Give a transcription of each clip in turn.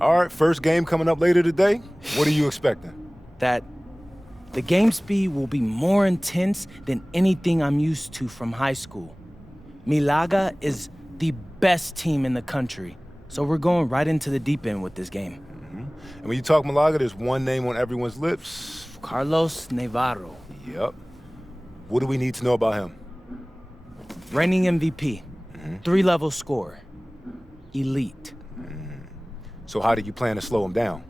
All right, first game coming up later today. What are you expecting? That the game speed will be more intense than anything I'm used to from high school. Malaga is the best team in the country, so we're going right into the deep end with this game. Mm-hmm. And when you talk Malaga, there's one name on everyone's lips. Carlos Navarro. Yep. What do we need to know about him? Reigning MVP. 3-level scorer. Elite. So how do you plan to slow him down?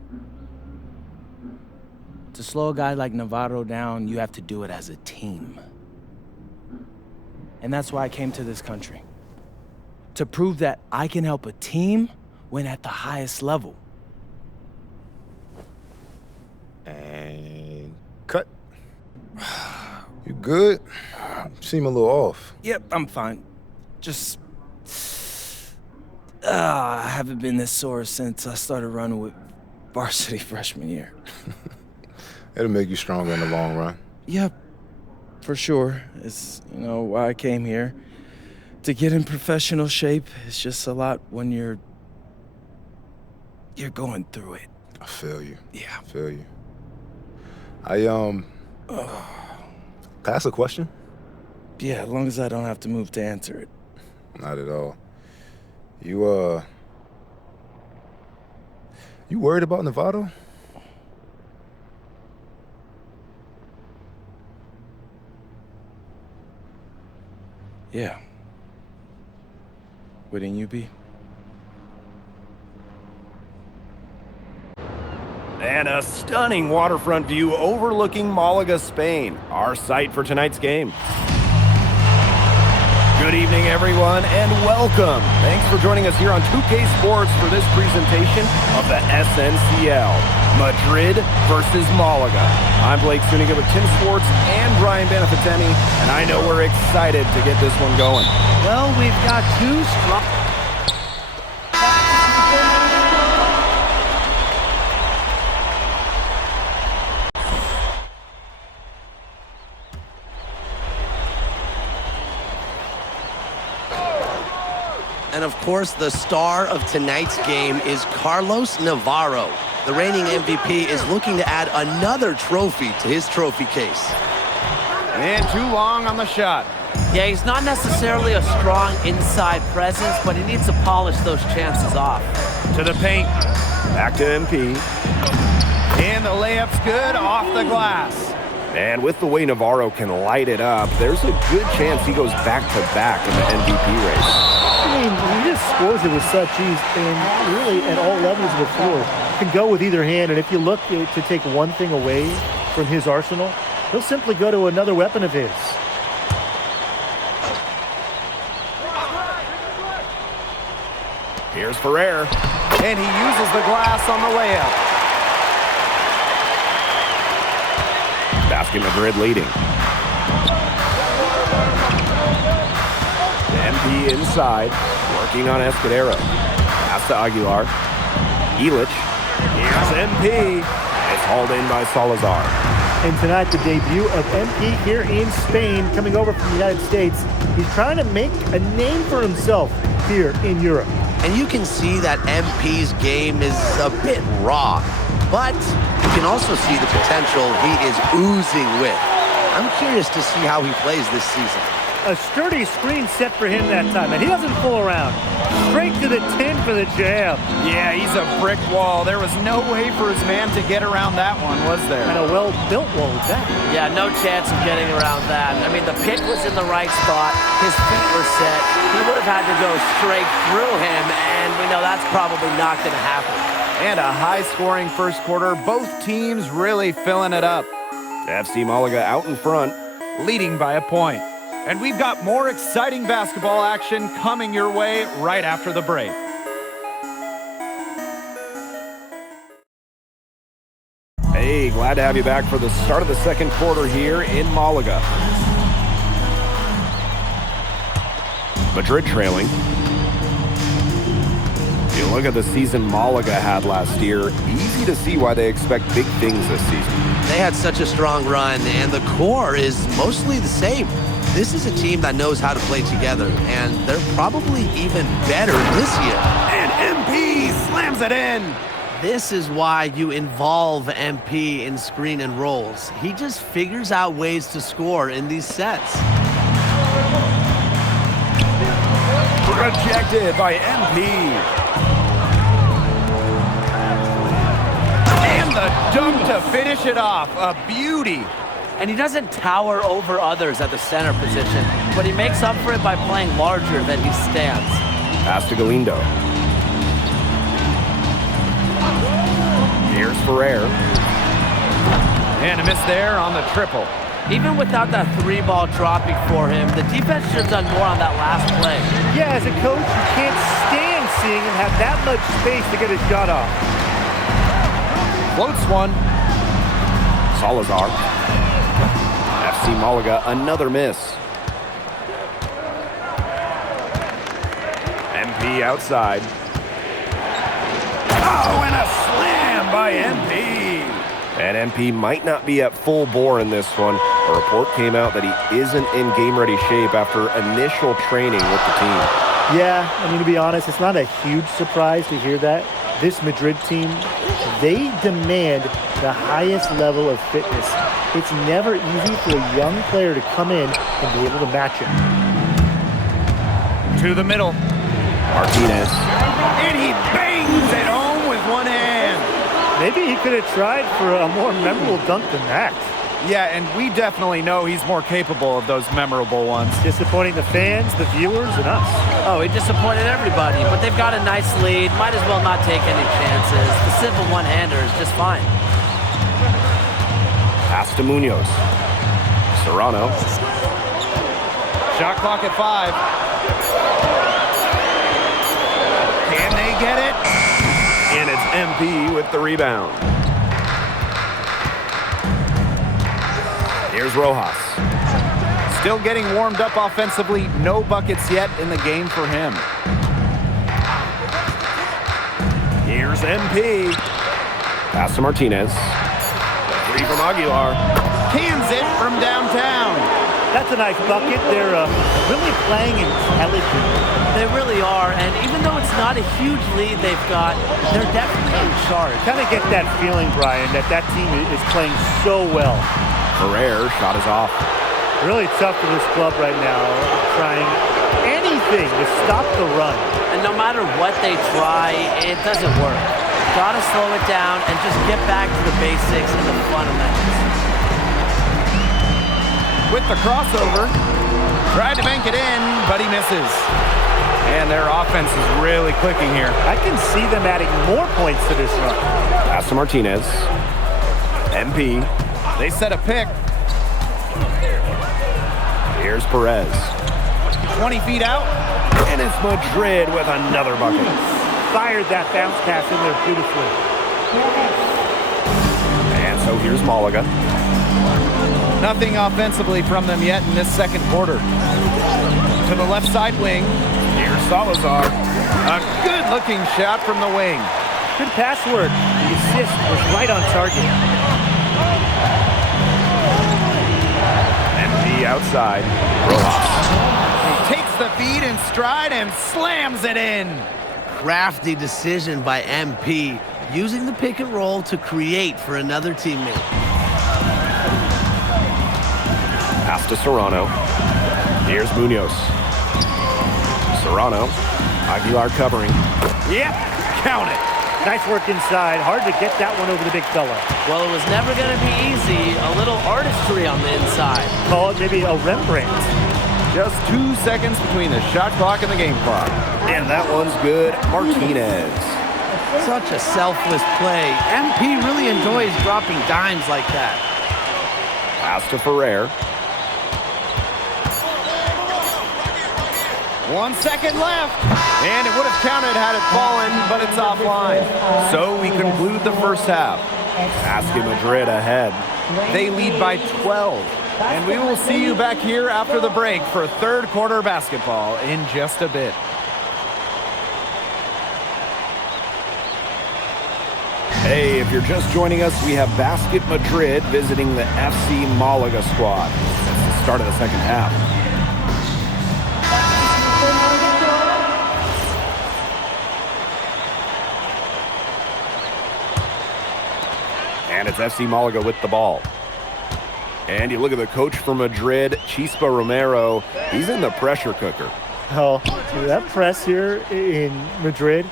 To slow a guy like Navarro down, you have to do it as a team. And that's why I came to this country. To prove that I can help a team win at the highest level. And cut. You good? You seem a little off. Yep, I'm fine. Just... I haven't been this sore since I started running with varsity freshman year. It'll make you stronger in the long run. Yep, for sure. It's, why I came here. To get in professional shape, it's just a lot when you're going through it. I feel you. Yeah. I feel you. Can I ask a question? Yeah, as long as I don't have to move to answer it. Not at all. You worried about Navarro? Yeah. Wouldn't you be? And a stunning waterfront view overlooking Malaga, Spain, our site for tonight's game. Good evening, everyone, and welcome. Thanks for joining us here on 2K Sports for this presentation of the SNCL, Madrid versus Malaga. I'm Blake Suniga with Tim Swartz and Brian Beneficeni, and I know we're excited to get this one going. Well, we've got two strong... And of course, the star of tonight's game is Carlos Navarro. The reigning MVP is looking to add another trophy to his trophy case. And too long on the shot. Yeah, he's not necessarily a strong inside presence, but he needs to polish those chances off. To the paint. Back to MP. And the layup's good off the glass. And with the way Navarro can light it up, there's a good chance he goes back-to-back in the MVP race. I mean, he just scores it with such ease, and really at all levels of the floor. Can go with either hand, and if you look to take one thing away from his arsenal, he'll simply go to another weapon of his. Here's Ferrer, and he uses the glass on the layup. Basket Madrid leading. MP inside, working on Escudero. Pass to Aguilar. Illich. Here's MP. It's hauled in by Salazar. And tonight, the debut of MP here in Spain, coming over from the United States. He's trying to make a name for himself here in Europe. And you can see that MP's game is a bit raw, but you can also see the potential he is oozing with. I'm curious to see how he plays this season. A sturdy screen set for him that time, and he doesn't fool around. Straight to the tin for the jam. Yeah, he's a brick wall. There was no way for his man to get around that one, was there? And a well-built wall at that. Yeah, no chance of getting around that. I mean, the pick was in the right spot. His feet were set. He would have had to go straight through him, and we know that's probably not going to happen. And a high-scoring first quarter. Both teams really filling it up. FC Malaga out in front, leading by a point. And we've got more exciting basketball action coming your way right after the break. Hey, glad to have you back for the start of the second quarter here in Malaga. Madrid trailing. If you look at the season Malaga had last year, easy to see why they expect big things this season. They had such a strong run, and the core is mostly the same. This is a team that knows how to play together, and they're probably even better this year. And MP slams it in. This is why you involve MP in screen and rolls. He just figures out ways to score in these sets. Rejected by MP. And the dunk to finish it off. A beauty. And he doesn't tower over others at the center position, but he makes up for it by playing larger than he stands. Pass to Galindo. Here's Ferrer. And a miss there on the triple. Even without that 3-ball dropping for him, the defense should have done more on that last play. Yeah, as a coach, you can't stand seeing him have that much space to get a shot off. Floats one. Salazar. FC Malaga, another miss. MP outside. Oh, and a slam by MP. And MP might not be at full bore in this one. A report came out that he isn't in game-ready shape after initial training with the team. Yeah, I mean, to be honest, it's not a huge surprise to hear that. This Madrid team, they demand the highest level of fitness. It's never easy for a young player to come in and be able to match it. To the middle. Martinez. And he bangs it home with one hand. Maybe he could have tried for a more memorable dunk than that. Yeah, and we definitely know he's more capable of those memorable ones. Disappointing the fans, the viewers, and us. Oh, he disappointed everybody, but they've got a nice lead. Might as well not take any chances. The simple one-hander is just fine. Pass to Munoz. Serrano. Shot clock at 5. Can they get it? And it's MP with the rebound. Here's Rojas. Still getting warmed up offensively. No buckets yet in the game for him. Here's MP. Pass to Martinez. 3 from Aguilar. Cans it from downtown. That's a nice bucket. They're really playing intelligently. They really are, and even though it's not a huge lead they've got, they're definitely in charge. Kind of get that feeling, Brian, that team is playing so well. Ferrer shot is off. Really tough for this club right now, trying anything to stop the run. And no matter what they try, it doesn't work. Gotta slow it down and just get back to the basics and the fundamentals. With the crossover, tried to bank it in, but he misses. And their offense is really clicking here. I can see them adding more points to this run. Pass to Martinez. MP. They set a pick. Here's Perez. 20 feet out. And it's Madrid with another bucket. Fired that bounce pass in there beautifully. And so here's Malaga. Nothing offensively from them yet in this second quarter. To the left side wing. Here's Salazar. A good-looking shot from the wing. Good pass work. The assist was right on target. MP outside. Rojas. He takes the feed in stride and slams it in. Crafty decision by MP, using the pick and roll to create for another teammate. Pass to Serrano. Here's Munoz. Serrano. Aguilar covering. Yep, count it. Nice work inside. Hard to get that one over the big fella. Well, it was never going to be easy. A little artistry on the inside. Call it maybe a Rembrandt. Just 2 seconds between the shot clock and the game clock. And that one's good. Martinez. Such a selfless play. MP really enjoys dropping dimes like that. Pass to Ferrer. 1 second left. And it would have counted had it fallen, but it's offline. So we conclude the first half. Basket Madrid ahead. They lead by 12. And we will see you back here after the break for third quarter basketball in just a bit. Hey, if you're just joining us, we have Basket Madrid visiting the FC Malaga squad. That's the start of the second half. And it's FC Malaga with the ball. And you look at the coach for Madrid, Chispa Romero. He's in the pressure cooker. Oh, that press here in Madrid,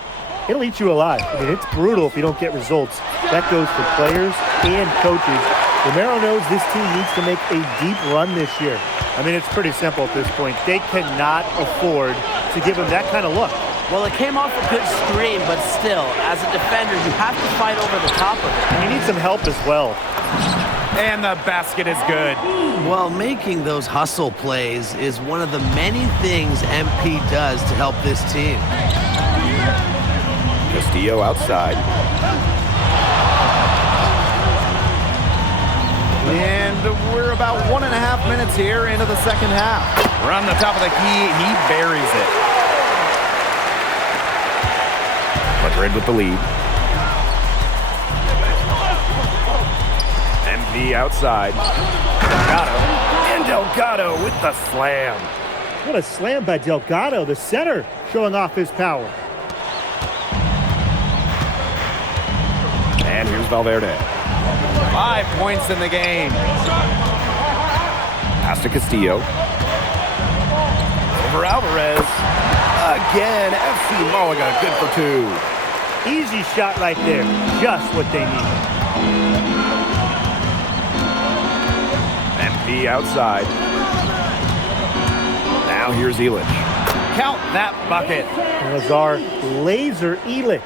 it'll eat you alive. I mean, it's brutal if you don't get results. That goes for players and coaches. Romero knows this team needs to make a deep run this year. I mean, it's pretty simple at this point. They cannot afford to give him that kind of look. Well, it came off a good screen, but still, as a defender, you have to fight over the top of it. And you need some help as well. And the basket is good. Well, making those hustle plays is one of the many things MP does to help this team. Castillo outside. And we're about 1.5 minutes here into the second half. We're on the top of the key. He buries it. Madrid with the lead. MP outside. Delgado. And Delgado with the slam. What a slam by Delgado, the center, showing off his power. And here's Valverde. 5 points in the game. Pass to Castillo. Over Alvarez. Again, FC Malaga good for 2. Easy shot right there. Just what they need. MP outside. Now here's Ilic. Count that bucket. Lazar laser Ilic.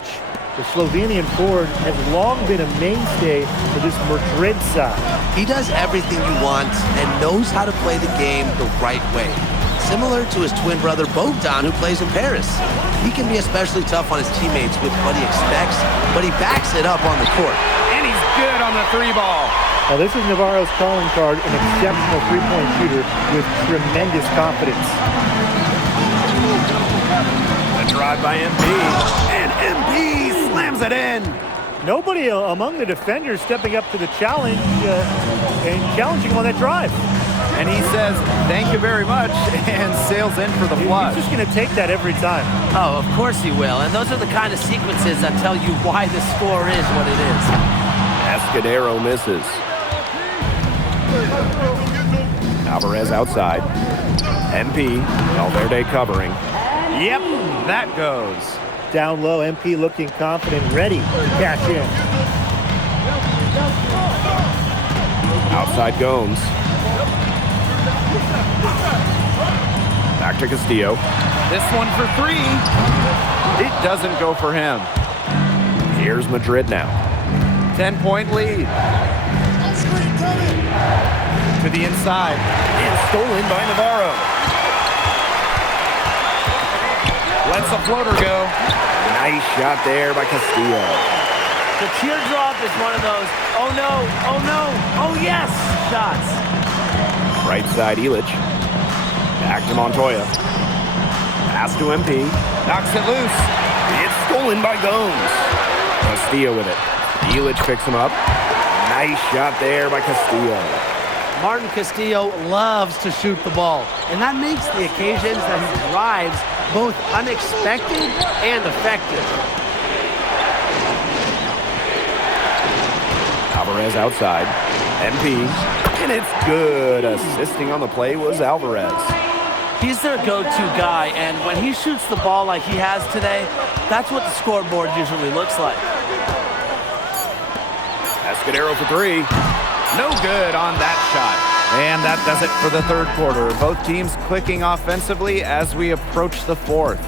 The Slovenian forward has long been a mainstay for this Madrid side. He does everything you want and knows how to play the game the right way. Similar to his twin brother Bogdan, who plays in Paris. He can be especially tough on his teammates with what he expects, but he backs it up on the court. And he's good on the 3-ball. Now this is Navarro's calling card, an exceptional three-point shooter with tremendous confidence. A drive by MP. And MP slams it in. Nobody among the defenders stepping up to the challenge and challenging on that drive. And he says, thank you very much, and sails in for the flush. He's just going to take that every time. Oh, of course he will. And those are the kind of sequences that tell you why the score is what it is. Escudero misses. Alvarez outside. MP, Valverde covering. Yep, that goes. Down low, MP looking confident, ready to cash in. Outside Gomes. Back to Castillo. This one for 3. It doesn't go for him. Here's Madrid now. 10-point lead. To the inside. And stolen by Navarro. Lets the floater go. Nice shot there by Castillo. The teardrop is one of those, oh no, oh yes shots. Right side Ilic. Back to Montoya. Pass to MP. Knocks it loose. It's stolen by Gomes. Castillo with it. Ilic picks him up. Nice shot there by Castillo. Martin Castillo loves to shoot the ball, and that makes the occasions that he drives both unexpected and effective. Alvarez outside. MP. And it's good. Assisting on the play was Alvarez. He's their go-to guy, and when he shoots the ball like he has today, that's what the scoreboard usually looks like. Escudero for 3. No good on that shot. And that does it for the third quarter. Both teams clicking offensively as we approach the fourth.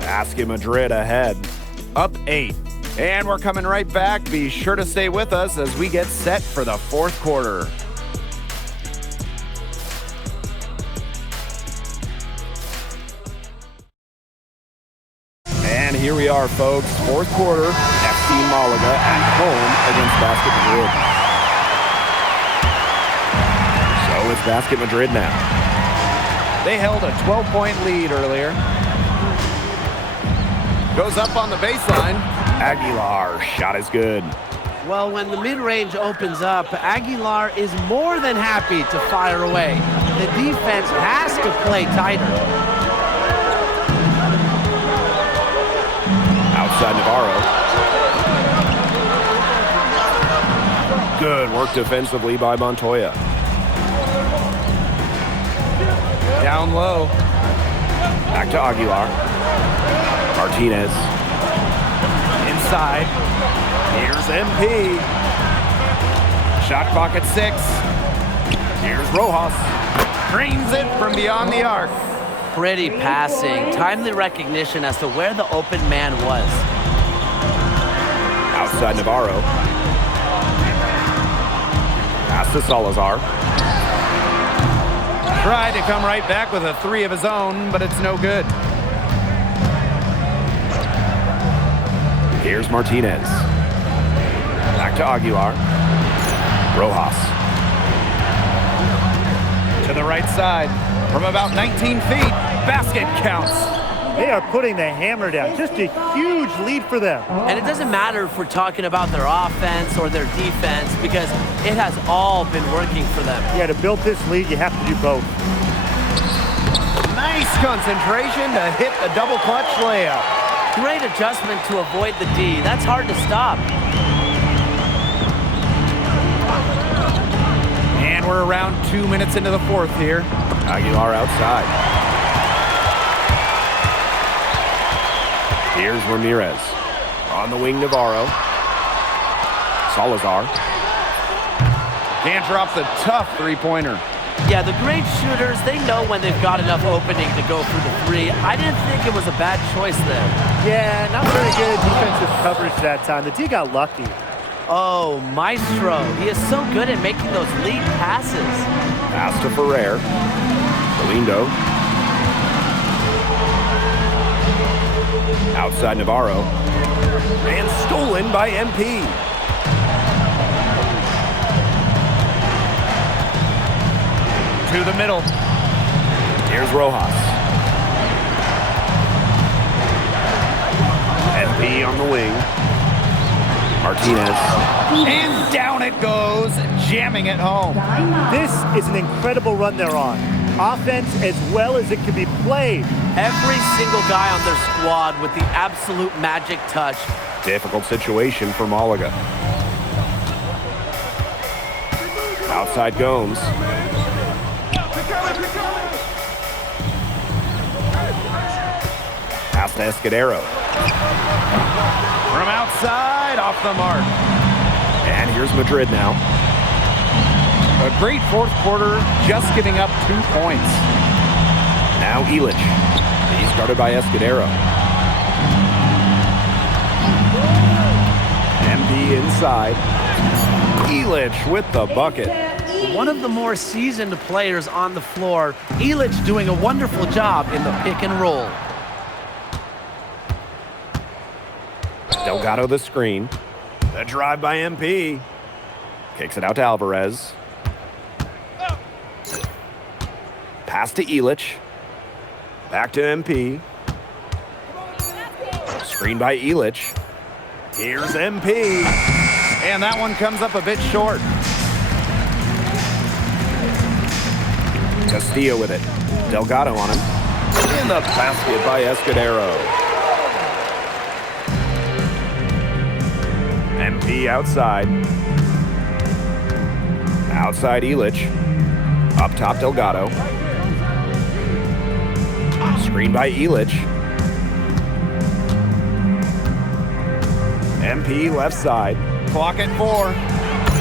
Basket Madrid ahead. Up 8. And we're coming right back. Be sure to stay with us as we get set for the fourth quarter. And here we are, folks. Fourth quarter, FC Malaga at home against Basket Madrid. So it's Basket Madrid now. They held a 12-point lead earlier. Goes up on the baseline. Aguilar, shot is good. Well, when the mid-range opens up, Aguilar is more than happy to fire away. The defense has to play tighter. Outside Navarro. Good work defensively by Montoya. Down low. Back to Aguilar. Martinez. Inside. Here's MP. Shot clock at 6. Here's Rojas. Drains it from beyond the arc. Pretty passing. Timely recognition as to where the open man was. Outside Navarro. Pass to Salazar. Tried to come right back with a 3 of his own, but it's no good. Here's Martinez. Back to Aguilar. Rojas. To the right side. From about 19 feet. Basket counts. They are putting the hammer down. Just a huge lead for them. And it doesn't matter if we're talking about their offense or their defense because it has all been working for them. Yeah, to build this lead, you have to do both. Nice concentration to hit the double clutch layup. Great adjustment to avoid the D. That's hard to stop. And we're around 2 minutes into the fourth here. Aguilar outside. Here's Ramirez. On the wing, Navarro. Salazar. Can't drop the tough three-pointer. Yeah, the great shooters, they know when they've got enough opening to go for the 3. I didn't think it was a bad choice there. Yeah, not very good defensive coverage that time. The D got lucky. Oh, Maestro. He is so good at making those lead passes. Pass to Ferrer. Galindo. Outside Navarro. And stolen by MP. To the middle. Here's Rojas. MP on the wing. Martinez. And down it goes, jamming it home. This is an incredible run they're on. Offense as well as it can be played. Every single guy on their squad with the absolute magic touch. Difficult situation for Malaga. Outside Gomes. Pass to Escudero. From outside, off the mark. And here's Madrid now. A great fourth quarter, just giving up 2 points. Now Illich. He's guarded by Escudero. MP inside. Illich with the bucket. One of the more seasoned players on the floor. Illich doing a wonderful job in the pick and roll. Delgado the screen. The drive by MP. Kicks it out to Alvarez. Pass to Illich. Back to MP. Screen by Illich. Here's MP. And that one comes up a bit short. Castillo with it. Delgado on him. In the basket by Escudero. MP outside. Outside Illich. Up top Delgado. Screen by Illich. MP left side. Clock at 4.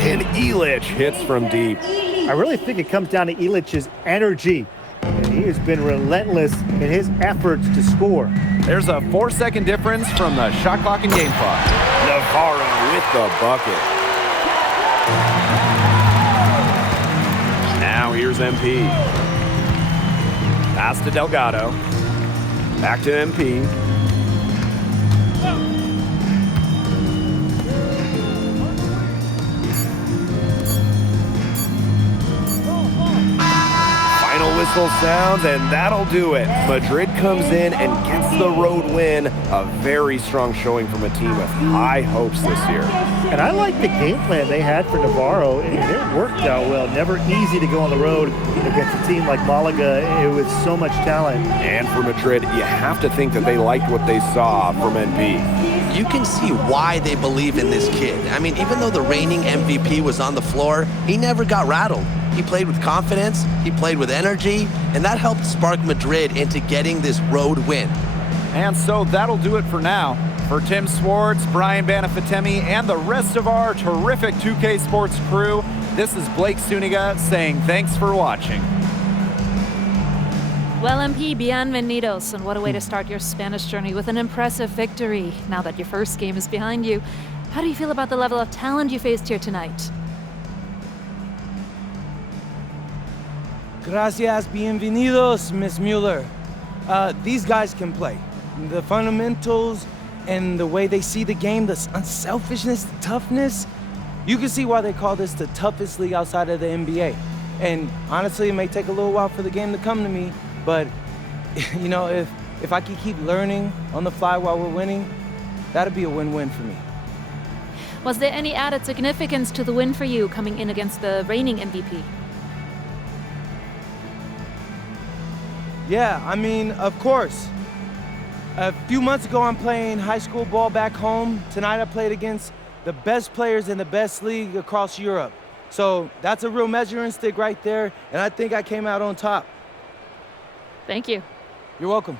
And Illich hits from deep. I really think it comes down to Illich's energy. And he has been relentless in his efforts to score. There's a 4-second difference from the shot clock and game clock. Navarro with the bucket. Now here's MP. Pass to Delgado. Back to MP. Final whistle sounds, and that'll do it. Madrid comes in and gets the road win. A very strong showing from a team with high hopes this year. And I like the game plan they had for Navarro, and it worked out well. Never easy to go on the road against a team like Malaga with so much talent. And for Madrid, you have to think that they liked what they saw from NP. you can see why they believe in this kid. I mean, even though the reigning MVP was on the floor, he never got rattled. He played with confidence, he played with energy, and that helped spark Madrid into getting this road win. And so that'll do it for now. For Tim Swartz, Brian Banafitemi, and the rest of our terrific 2K Sports crew, this is Blake Suniga saying thanks for watching. Well, MP, bienvenidos, and what a way to start your Spanish journey with an impressive victory. Now that your first game is behind you, how do you feel about the level of talent you faced here tonight? Gracias, bienvenidos, Miss Mueller. These guys can play. The fundamentals and the way they see the game, the unselfishness, the toughness. You can see why they call this the toughest league outside of the NBA. And honestly, it may take a little while for the game to come to me, but you know, if I could keep learning on the fly while we're winning, that'd be a win-win for me. Was there any added significance to the win for you coming in against the reigning MVP? Yeah, I mean, of course. A few months ago, I'm playing high school ball back home. Tonight, I played against the best players in the best league across Europe. So that's a real measuring stick right there, and I think I came out on top. Thank you. You're welcome.